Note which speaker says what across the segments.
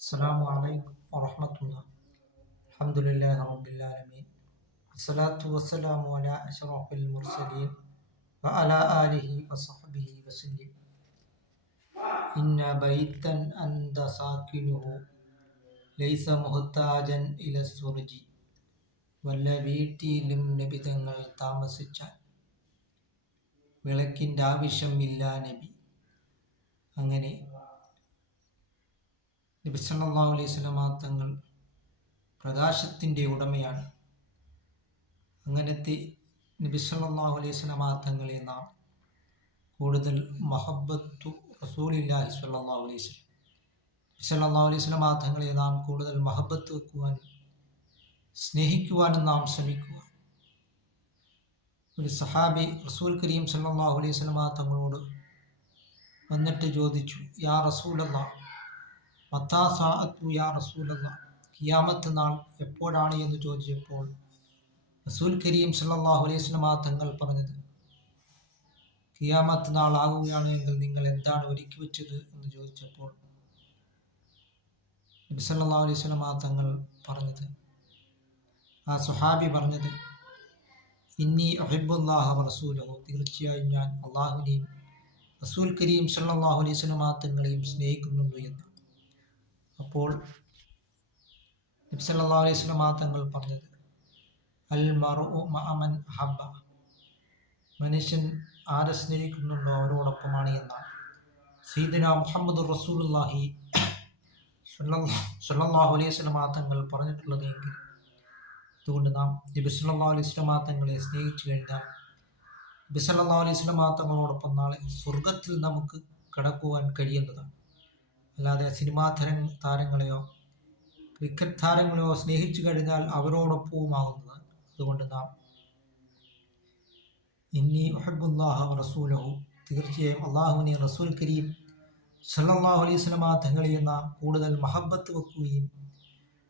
Speaker 1: അസ്സാം വലൈക്കും വറഹമത്തുള്ള അലഹമുല്ലാ റബുല്ലാലമീൻ അസ്സലാത്തു വസ്സലാമു അല അഷറഫുൽ മുർസലീൻ വ അല ആലിഹി വസഹബിഹി വസല്ലിം. ഇന്ന ബൈത്തൻ അന്ത സാക്കിനുഹു ലൈസ മുഹത്താജൻ ഇല സുർജി. വല്ല വീട്ടിലും നിബിതങ്ങൾ താമസിച്ചാൽ വിളക്കിന്റെ ആവശ്യമില്ല നബി. അങ്ങനെ നബി സല്ലല്ലാഹു അലൈഹി സ്വലമാ തങ്ങൾ പ്രകാശത്തിന്റെ ഉടമയാണ്. അങ്ങനത്തെ നബി സല്ലല്ലാഹു അലൈഹി സ്വലമാ തങ്ങളെ നാം കൂടുതൽ മഹബത്തു റസൂലില്ലാഹി സ്വല്ലല്ലാഹു അലൈഹി സ്വലം നബി സല്ലല്ലാഹു അലൈഹി സ്വലമാ തങ്ങളെ നാം കൂടുതൽ മഹബത്ത് വെക്കുവാൻ സ്നേഹിക്കുവാനും നാം ശ്രമിക്കുക. ഒരു സഹാബി റസൂൽ കരീം സല്ലാഹു അലൈഹി സ്വലമാ തങ്ങളോട് വന്നിട്ട് ചോദിച്ചു യാ റസൂലല്ലാ മത്താ സാഅത്തു യാ കിയാമത്ത് നാൾ എപ്പോഴാണ് എന്ന് ചോദിച്ചപ്പോൾ റസൂൽ കരീം സല്ലല്ലാഹു അലൈഹി സ്വലമാ തങ്ങൾ പറഞ്ഞത് ഖിയാമത്ത് നാൾ ആകുകയാണ് എങ്കിൽ നിങ്ങൾ എന്താണ് ഒരുക്കി വെച്ചത് എന്ന് ചോദിച്ചപ്പോൾ നബി സല്ലല്ലാഹു അലൈഹി സ്വലമാ തങ്ങൾ പറഞ്ഞത് ആ സുഹാബി പറഞ്ഞത് ഇന്നി അഹിബുല്ലാഹ റസൂലഹു. തീർച്ചയായും ഞാൻ അള്ളാഹുവിനെയും റസൂൽ കരീം സല്ലല്ലാഹു അലൈഹി സ്വലമാ തങ്ങളെയും സ്നേഹിക്കുന്നുണ്ട് എന്ന്. അപ്പോൾ തങ്ങൾ പറഞ്ഞത് അൽ മറു മഅമൻ ഹബ്ബ മനുഷ്യൻ ആരെ സ്നേഹിക്കുന്നുണ്ടോ അവരോടൊപ്പമാണ് എന്നാണ്. സീദന മുഹമ്മദ് റസൂലുള്ളാഹി സുല്ലാഹു അലൈഹി സ്വലമാ തങ്ങൾ പറഞ്ഞിട്ടുള്ളത് എങ്കിൽ അതുകൊണ്ട് നാം നബി അലൈഹി സ്വലമാ തങ്ങളെ സ്നേഹിച്ചു കഴിഞ്ഞാൽ നബി അലൈഹി സ്വലമാ നാളെ സ്വർഗത്തിൽ നമുക്ക് കടക്കുവാൻ കഴിയുന്നതാണ്. അല്ലാതെ സിനിമാ തര താരങ്ങളെയോ ക്രിക്കറ്റ് താരങ്ങളെയോ സ്നേഹിച്ചു കഴിഞ്ഞാൽ അവരോടൊപ്പവുമാകുന്നത് അതുകൊണ്ട് നാം ഇന്നി ഒഹബുല്ലാഹ റസൂലഹു തീർച്ചയായും അള്ളാഹുവിനെ റസൂൽ കരീം സല്ലാഹു അലൈഹി സ്വലമ തങ്ങളെ നാം കൂടുതൽ മഹബത്ത് വെക്കുകയും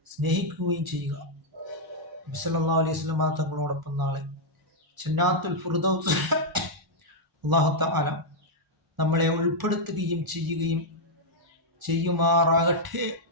Speaker 1: സ്നേഹിക്കുകയും ചെയ്യുക. നബി അലൈഹി സ്വലമ തങ്ങളോടൊപ്പം നാളെ ചെന്നാത്തുൽ ഫുർദൗസ് അള്ളാഹു താല നമ്മളെ ഉൾപ്പെടുത്തുകയും ചെയ്യുകയും ചെയ്യുമാറാകട്ടെ.